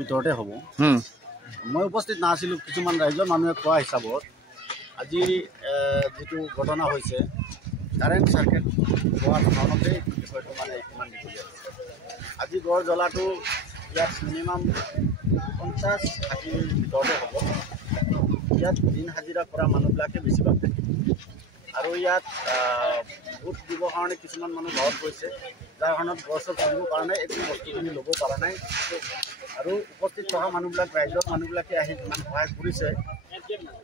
ভিতৰতে হ'ব। মই উপস্থিত নাছিলোঁ, কিছুমান ৰাইজৰ মানুহে কোৱা হিচাপত আজি যিটো ঘটনা হৈছে কাৰেণ্ট চাৰ্কিট হোৱাৰ কাৰণতেই বিষয়টো মানে ইমান দীঘলীয়া হৈছে। আজি গড় জ্বলাটো ইয়াত মিনিমাম 50-60 ভিতৰতে হ'ব। ইয়াত দিন হাজিৰা কৰা মানুহবিলাকে বেছিভাগ থাকে আৰু ইয়াত ভোট দিবৰ কাৰণে কিছুমান মানুহ গাঁৱত গৈছে, যাৰ কাৰণত গছ চলিব পৰা নাই, একো বস্তুখিনি ল'ব পৰা নাই আৰু উপস্থিত থকা মানুহবিলাক ৰাইজৰ মানুহবিলাকে আহি যিমান সহায় কৰিছে,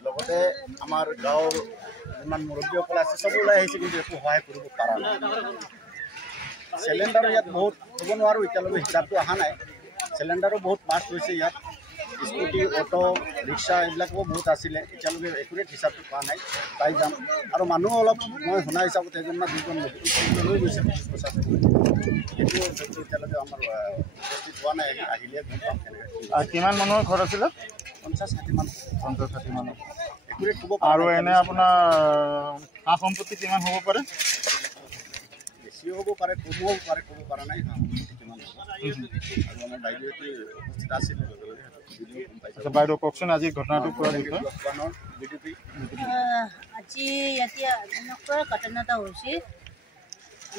লগতে আমাৰ গাঁৱৰ যিমান মুৰব্বীসকল আছে চব ওলাই আহিছে, কিন্তু একো সহায় কৰিব পৰা নাই। চিলিণ্ডাৰো ইয়াত বহুত হ'ব নোৱাৰোঁ, এতিয়ালৈকে হিচাপটো অহা নাই। চিলিণ্ডাৰো বহুত মাছ হৈছে ইয়াত, স্কুটি, অটো, ৰিক্সা এইবিলাকো বহুত আছিলে, এতিয়ালৈকে একুৰেট হিচাপটো পোৱা নাই, পাই যাম। আৰু মানুহ অলপ মই শুনা হিচাপত এজন বা দুজন লৈ গৈছে 25-50 সেইটো এতিয়ালৈকে আমাৰ উপস্থিত হোৱা নাই, আহিলে গম পাম কেনেকৈ। কিমান মানুহৰ ঘৰ আছিলে? 50-60 মানুহ। 50-60 মানুহ একুৰেট হ'ব। আৰু এনে আপোনাৰ সা সম্পত্তি কিমান হ'ব পাৰে? বেছিও হ'ব পাৰে, কমো হ'ব পাৰে, ক'ব পৰা নাই সা সম্পত্তি কিমান হ'ব। আৰু আমাৰ বাইদেউটি উপস্থিত আছিলে, বাইদেউ কওকচোন আজি ঘটনাটো পুৰা বিষয়ে। আজি ইয়াতে এনেকুৱা ঘটনা এটা হৈছে,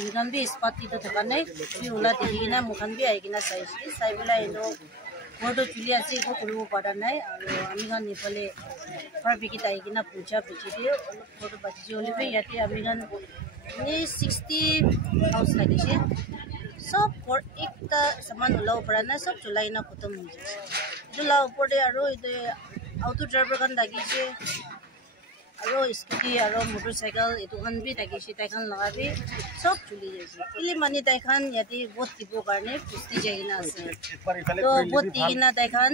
মুখান বি স্পটিটো থকা নাই, সি ওলাই দেখি কিনে মুখান বি আহি কিনে চাই পেলাই আহিলোঁ। ঘৰটো চুলি আছে, একো কৰিব পৰা নাই। আৰু আমি খান ইফালে ফায়াৰ ব্ৰিগেড আহি কিনে পুছি দিয়ে, অলপ ঘৰটো বাচিছে হ'লে ইয়াতে আমি খান 60 হাউচ লাগিছে, চব ঘৰ একটা সামান ওলাব পৰা নাই, চব জ্বলাই কিনে খতম হৈ গৈছে। জ্বলাৰ ওপৰতে আৰু এইটো আউটো ড্ৰাইভাৰ খান লাগিছে আৰু স্কুটি আৰু মটৰ চাইকেল এইটোখান বি থাকিছে, তাইখান লগাবি চব চলি যাইছে। কেলে মানে তাইখান ইয়াতে ভোট দিবৰ কাৰণে পুষ্টি যাই কিনে আছে, তো ভোট দি কিনে তাইখান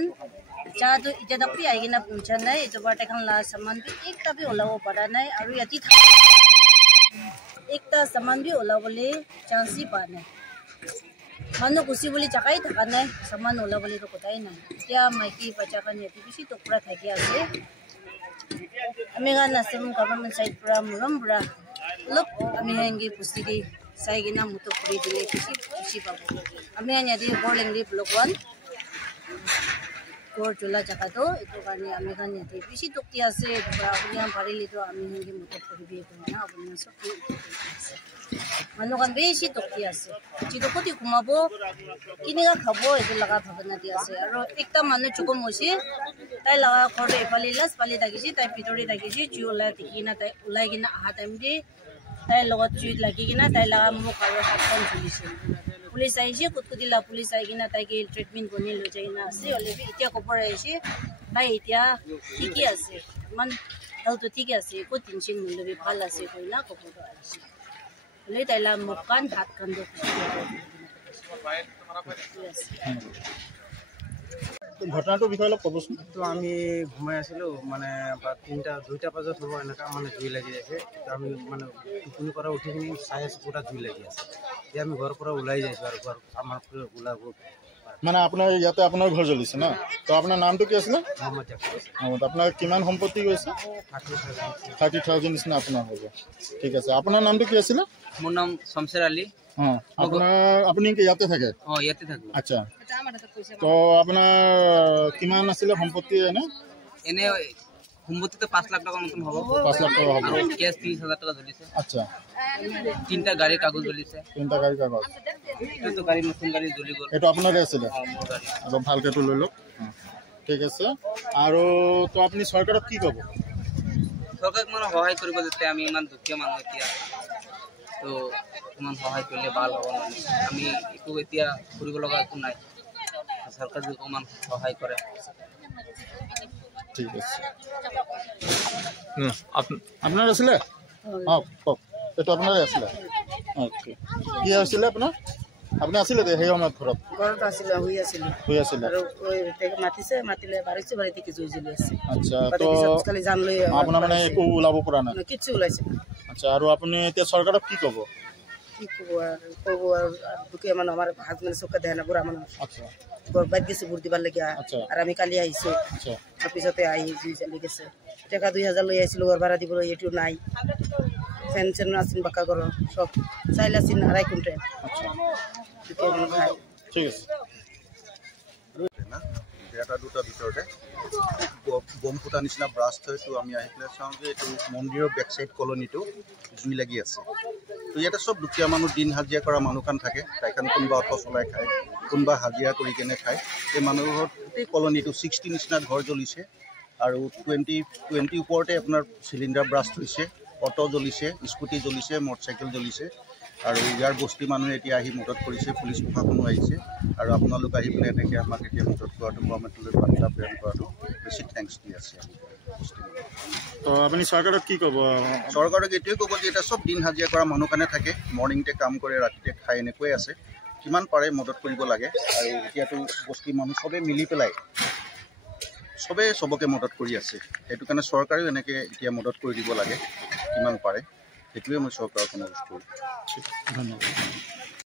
যাটো এতিয়া তাক আহি কিনে পঞ্চা নাই, এইটো বাৰ তাইখান লা সামান বি একটা বি ওলাব পৰা নাই আৰু ইয়াতে একটা সামান বি ওলাবলৈ চান্সই পোৱা নাই। মানুহ গুচি বুলি জাগাই থকা নাই, সামান ওলাবলৈতো কথাই নাই। এতিয়া মাইকী বাচ্চাখান ইয়াতে বেছি টুকুৰা থাকি আছে। আমি খান আসাম গভৰ্ণমেণ্ট চাইড পৰা মৰম পৰা অলপ আমি হেংগি পুষ্টি দি চাই কিনে মুটো ফুৰি দিলে বেছি খুচি পাব। আমি ইয়াতে বৰ লেংৰি ব্লক 1 গড় জ্বলা জেগাটো, এইটো কাৰণে আমি খান ইয়াতে বেছি টুকি আছে। আপুনি পাৰিলেতো আমি হেংগি মুটো ফুৰিবি না, আপুনি চব মানুহ খান বেছি টকি আছে, যিটো ক'ত ঘুমাব কেনেকৈ খাব এইটো লগা ভাৱনা দি আছে। আৰু একটা মানুহ চুকুম হৈছে, তাই লগা ঘৰটো এফালে লাজ পালি থাকিছে, তাই ভিতৰে থাকিছে, জুই ওলাই দেখি কিনে তাই ওলাই কিনে অহা টাইম দি তাইৰ লগত জুইত লাগি কিনে তাই লগা মুখ আৰু হাতখন জ্বলিছে। পুলিচ আহিছে, কুটকুটিলা পুলিচ আহি কিনে তাইক ট্ৰিটমেণ্ট বনি লৈ যাই কিনে আছে। হ'লে এতিয়া খবৰ আহিছে তাই এতিয়া ঠিকে আছে, ইমান হেল্থটো ঠিকে আছে, একো টেনশ্যন নলবি, ভাল আছে কৈ না খবৰটো আহিছে। হ'লে তাইলা মুখ কাণ হাত কাণ ঘটনাটোৰ বিষয়ে অলপ ক'বচোন। তো আমি ঘুমাই আছিলোঁ, মানে 2টা বজাত হ'ব এনেকুৱা মানে জুই লাগি আছে। তো আমি মানে টোপনি পৰা উঠি কিনি চাই আছোঁ পুৰা জুই লাগি আছে। এতিয়া আমি ঘৰৰ পৰা ওলাই যাইছোঁ আৰু ঘৰ আমাৰ ওলাব মানে আপোনাৰ ইয়াতে আপোনাৰ ঘৰ জ্বলিছে ন? তো আপোনাৰ নামটো কি আছিলে? মহম্মদ জাফৰ। আপোনাৰ কিমান সম্পত্তি গৈছে? 30,000 নিচিনা আপোনাৰ হ'ব। ঠিক আছে, আপোনাৰ নামটো কি আছিলে? মোৰ নাম শমশেৰ আলী। আপুনি ইয়াতে থাকে? ইয়াতে থাকোঁ। আচ্ছা, তো আপোনাৰ কিমান আছিলে সম্পত্তি? এনে সম্পত্তিটো 5 লাখ টকা মতন হ'ব। 5 লাখ টকা হ'ব। আৰু কেছ 30,000 টকা জ্বলিছে। আচ্ছা, 3টা গাড়ীৰ কাগজ জ্বলিছে। 3টা গাড়ীৰ কাগজ? এইটো গাড়ী নতুন গাড়ী জ্বলি গ'ল। এইটো আপোনাৰে আছিলে? মোৰ গাড়ী। অলপ ভালকৈতো লৈ লওক। ঠিক আছে, আৰু তো আপুনি চৰকাৰক কি ক'ব? চৰকাৰক মানে সহায় কৰিব, যাতে আমি ইমান দুখীয়া মানুহ এতিয়া, তো ইমান সহায় কৰিলে ভাল হ'ব। মানে আমি একো এতিয়া কৰিব লগা একো নাই, চৰকাৰ যদি অকণমান সহায় কৰে। ঠিক আছে, আপোনাৰ আছিলে? কওক, এইটো আপোনাৰে আছিলে? অ'কে, কি হৈছিলে আপোনাৰ? আপুনি আছিলে সেই সময়ত ঘৰত? ঘৰত আছিলে, শুই আছিলে আৰু মাতিছে, মাতিলে বাঢ়িছে, বাঢ়িতে জুই জ্বলি আছে। আচ্ছা, তো আপোনাৰ মানে একো ওলাব পৰা নাই? কিছু ওলাইছে। আচ্ছা, আৰু আপুনি এতিয়া চৰকাৰক কি ক'ব? কি ক'ব আৰু দুখীয়া মানুহ, আমাৰ হাত মানে চকা দেখাই না বুঢ়া মানুহ। আচ্ছা, বাদ গেছে ভোট দিবার লাগিয়া, আর আমি কালি আহিছোঁ, অফিসতে আহি জুই জ্বলি গেছে। টাকা 2,000 লৈ আহিছিলোঁ ঘৰ ভাড়া দিবলৈ, এইটো নাই। ফেন চেন আছিল বাক্কা ঘৰৰ, সব চাইল আছিল 2.5 কুইণ্টেল। আচ্ছা, দুখীয়া মানুহ খায়। ঠিক আছে। এটা দুটাৰ ভিতৰতে বম ফুটা নিচিনা ব্ৰাষ্ট হয়তো আমি আহি পেলাই চাওঁ যে এইটো মন্দিৰৰ বেক চাইড কলনীটো জুই লাগি আছে। তো ইয়াতে চব দুখীয়া মানুহ দিন হাজিৰা কৰা মানুহখন থাকে, তাইখন কোনোবা অটো চলাই খায়, কোনোবা হাজিৰা কৰি কেনে খায়। এই মানুহৰ গোটেই কলনীটো 60 নিচিনা ঘৰ জ্বলিছে আৰু 20 ওপৰতে আপোনাৰ চিলিণ্ডাৰ ব্ৰাষ্ট হৈছে, অটো জ্বলিছে, স্কুটি জ্বলিছে, মটৰচাইকেল জ্বলিছে। আৰু ইয়াৰ বস্তি মানুহে এতিয়া আহি মদত কৰিছে, পুলিচ প্ৰশাসনো আহিছে আৰু আপোনালোক আহি পেলাই এনেকৈ আমাক এতিয়া মদত কৰাটো গভৰ্ণমেণ্টলৈ বাৰ্তা প্ৰেৰণ কৰাটো বেছি থেংকছ দি আছে। তো আপুনি চৰকাৰক কি ক'ব? চৰকাৰক এইটোৱে ক'ব যে এটা চব দিন হাজিৰা কৰা মানুহখনে থাকে, মৰ্ণিংতে কাম কৰে, ৰাতিতে খাই, এনেকৈ আছে। কিমান পাৰে মদত কৰিব লাগে। আৰু এতিয়াতো বস্তি মানুহ চবেই মিলি পেলাই চবেই চবকে মদত কৰি আছে। সেইটো কাৰণে চৰকাৰেও এনেকৈ এতিয়া মদত কৰি দিব লাগে কিমান পাৰে। সেইটোৱে মই চৰকাৰক অনুৰোধ কৰোঁ। ধন্যবাদ।